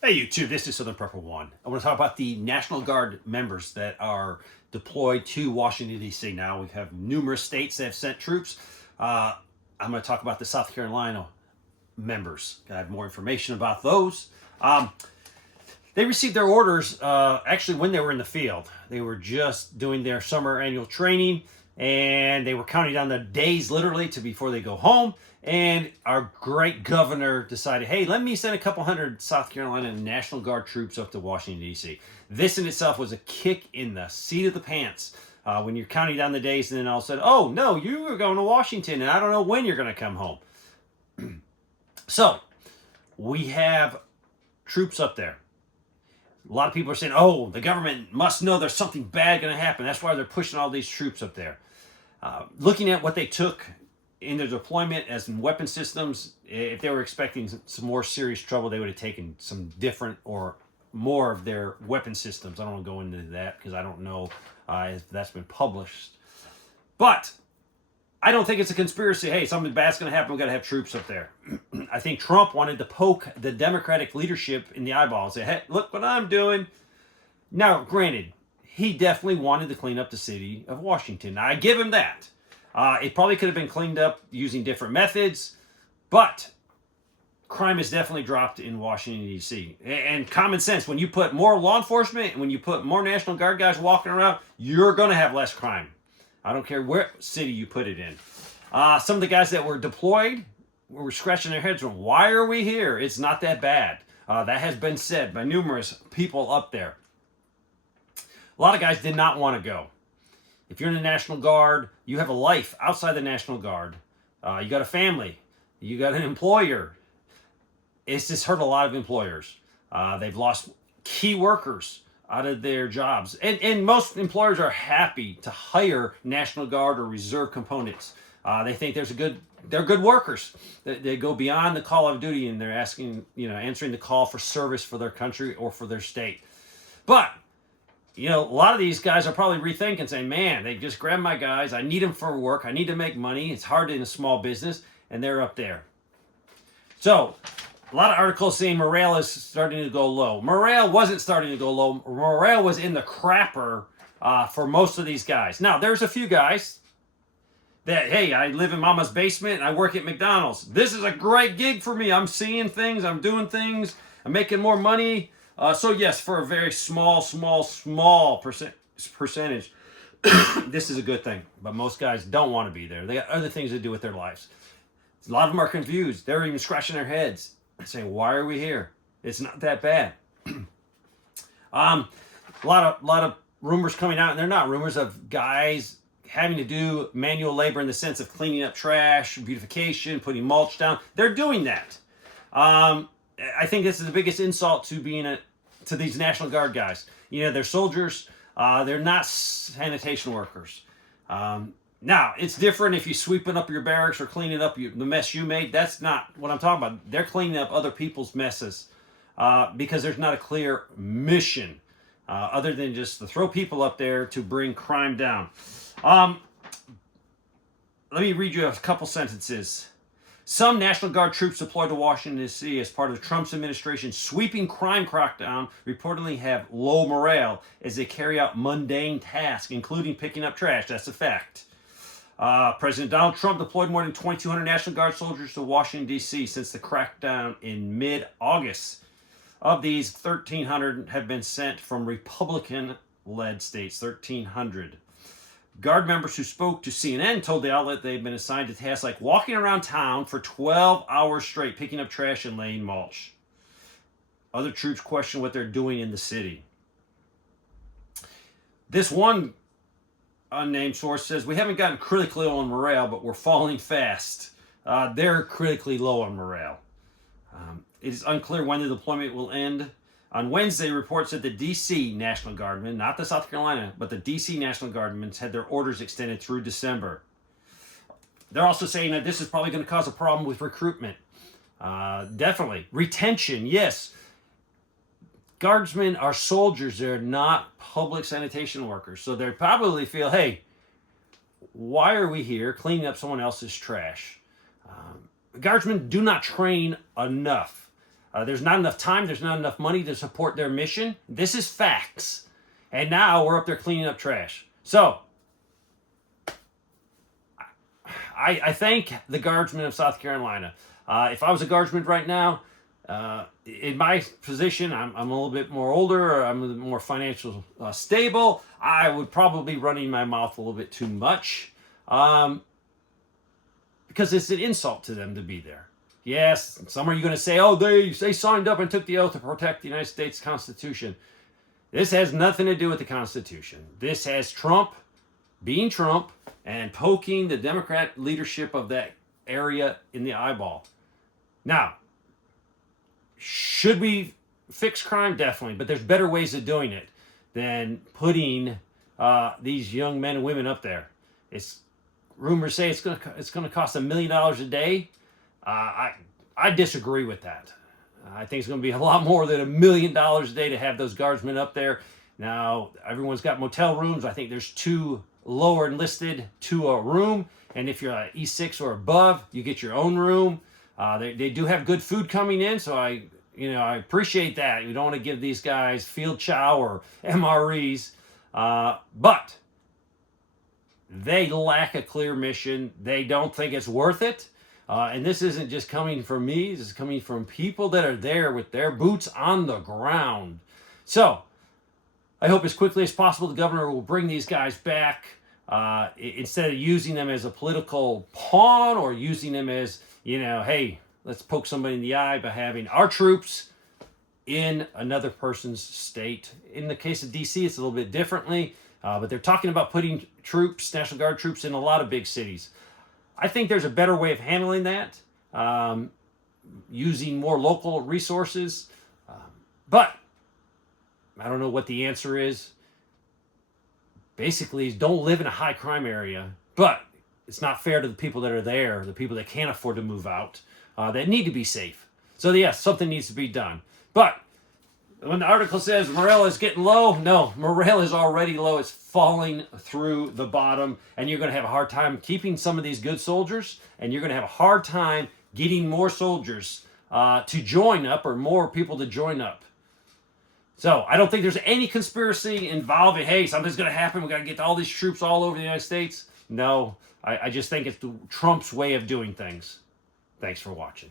Hey YouTube, this is Southern Prepper One. I want to talk about the National Guard members that are deployed to Washington D.C. now. We have numerous states that have sent troops. I'm going to talk about the South Carolina members. I have more information about those. They received their orders actually when they were in the field. They were just doing their summer annual training, and they were counting down the days literally to before they go home. And our great governor decided, hey, let me send a couple hundred South Carolina National Guard troops up to Washington, D.C. This in itself was a kick in the seat of the pants. When you're counting down the days, and then all of a sudden, oh, no, you are going to Washington, and I don't know when you're going to come home. So, we have troops up there. A lot of people are saying, oh, the government must know there's something bad going to happen. That's why they're pushing all these troops up there. Looking at what they took in their deployment as in weapon systems, if they were expecting some more serious trouble, they would have taken some different or more of their weapon systems. I don't want to go into that because I don't know if that's been published. But I don't think it's a conspiracy. Hey, something bad's going to happen. We've got to have troops up there. I think Trump wanted to poke the Democratic leadership in the eyeball and say, hey, look what I'm doing. Now, granted, he definitely wanted to clean up the city of Washington. I give him that. It probably could have been cleaned up using different methods, but crime has definitely dropped in Washington, D.C. And common sense, when you put more law enforcement and when you put more National Guard guys walking around, you're going to have less crime. I don't care where city you put it in. Some of the guys that were deployed were scratching their heads going, why are we here? It's not that bad. That has been said by numerous people up there. A lot of guys did not want to go. If you're in the National Guard, you have a life outside the National Guard. You got a family. You got an employer. It's just hurt a lot of employers. They've lost key workers out of their jobs. And most employers are happy to hire National Guard or reserve components. They think they're good workers. They go beyond the call of duty and they're answering the call for service for their country or for their state. But a lot of these guys are probably rethinking, saying, man, they just grabbed my guys. I need them for work. I need to make money. It's hard in a small business, and they're up there. So, a lot of articles saying morale is starting to go low. Morale wasn't starting to go low. Morale was in the crapper for most of these guys. Now, there's a few guys that, hey, I live in mama's basement and I work at McDonald's. This is a great gig for me. I'm seeing things. I'm doing things. I'm making more money. So yes, for a very small percentage, this is a good thing. But most guys don't want to be there. They got other things to do with their lives. A lot of them are confused. They're even scratching their heads, saying, "Why are we here? It's not that bad." A lot of rumors coming out, and they're not rumors, of guys having to do manual labor in the sense of cleaning up trash, beautification, putting mulch down. They're doing that. I think this is the biggest insult to these National Guard guys. They're soldiers. They're not sanitation workers. Now, it's different if you're sweeping up your barracks or cleaning up the mess you made. That's not what I'm talking about. They're cleaning up other people's messes because there's not a clear mission other than just to throw people up there to bring crime down. Let me read you a couple sentences. Some National Guard troops deployed to Washington, D.C. as part of Trump's administration's sweeping crime crackdown reportedly have low morale as they carry out mundane tasks, including picking up trash. That's a fact. President Donald Trump deployed more than 2,200 National Guard soldiers to Washington, D.C. since the crackdown in mid-August. Of these, 1,300 have been sent from Republican-led states. 1,300. Guard members who spoke to CNN told the outlet they'd been assigned to tasks like walking around town for 12 hours straight, picking up trash and laying mulch. Other troops question what they're doing in the city. This one unnamed source says, we haven't gotten critically low on morale, but we're falling fast. They're critically low on morale. It is unclear when the deployment will end. On Wednesday, reports said the D.C. National Guardmen, not the South Carolina, but the D.C. National Guardmen had their orders extended through December. They're also saying that this is probably going to cause a problem with recruitment. Definitely. Retention, yes. Guardsmen are soldiers. They're not public sanitation workers. So they probably feel, hey, why are we here cleaning up someone else's trash? Guardsmen do not train enough. There's not enough time. There's not enough money to support their mission. This is facts. And now we're up there cleaning up trash. So I thank the guardsmen of South Carolina. If I was a guardsman right now, in my position, I'm a little bit more older, or I'm a little more financial stable. I would probably be running my mouth a little bit too much, because it's an insult to them to be there. Yes, some are you going to say, oh, they signed up and took the oath to protect the United States Constitution. This has nothing to do with the Constitution. This has Trump being Trump and poking the Democrat leadership of that area in the eyeball. Now, should we fix crime? Definitely, but there's better ways of doing it than putting these young men and women up there. Rumors say it's gonna cost $1 million a day. I disagree with that. I think it's going to be a lot more than $1 million a day to have those guardsmen up there. Now, everyone's got motel rooms. I think there's 2 lower enlisted to a room. And if you're at E6 or above, you get your own room. They do have good food coming in, so I appreciate that. You don't want to give these guys field chow or MREs. But they lack a clear mission. They don't think it's worth it. And this isn't just coming from me. This is coming from people that are there with their boots on the ground. So I hope as quickly as possible the governor will bring these guys back, instead of using them as a political pawn or using them as, hey, let's poke somebody in the eye by having our troops in another person's state. In the case of D.C., it's a little bit differently, but they're talking about putting troops, National Guard troops, in a lot of big cities. I think there's a better way of handling that, using more local resources. But I don't know what the answer is. Basically, don't live in a high crime area, but it's not fair to the people that are there, the people that can't afford to move out, that need to be safe. So yes, something needs to be done. But when the article says morale is getting low, no, morale is already low. It's falling through the bottom, and you're going to have a hard time keeping some of these good soldiers, and you're going to have a hard time getting more soldiers to join up, or more people to join up. So I don't think there's any conspiracy involving, hey, something's going to happen. We got to get all these troops all over the United States. No, I just think it's Trump's way of doing things. Thanks for watching.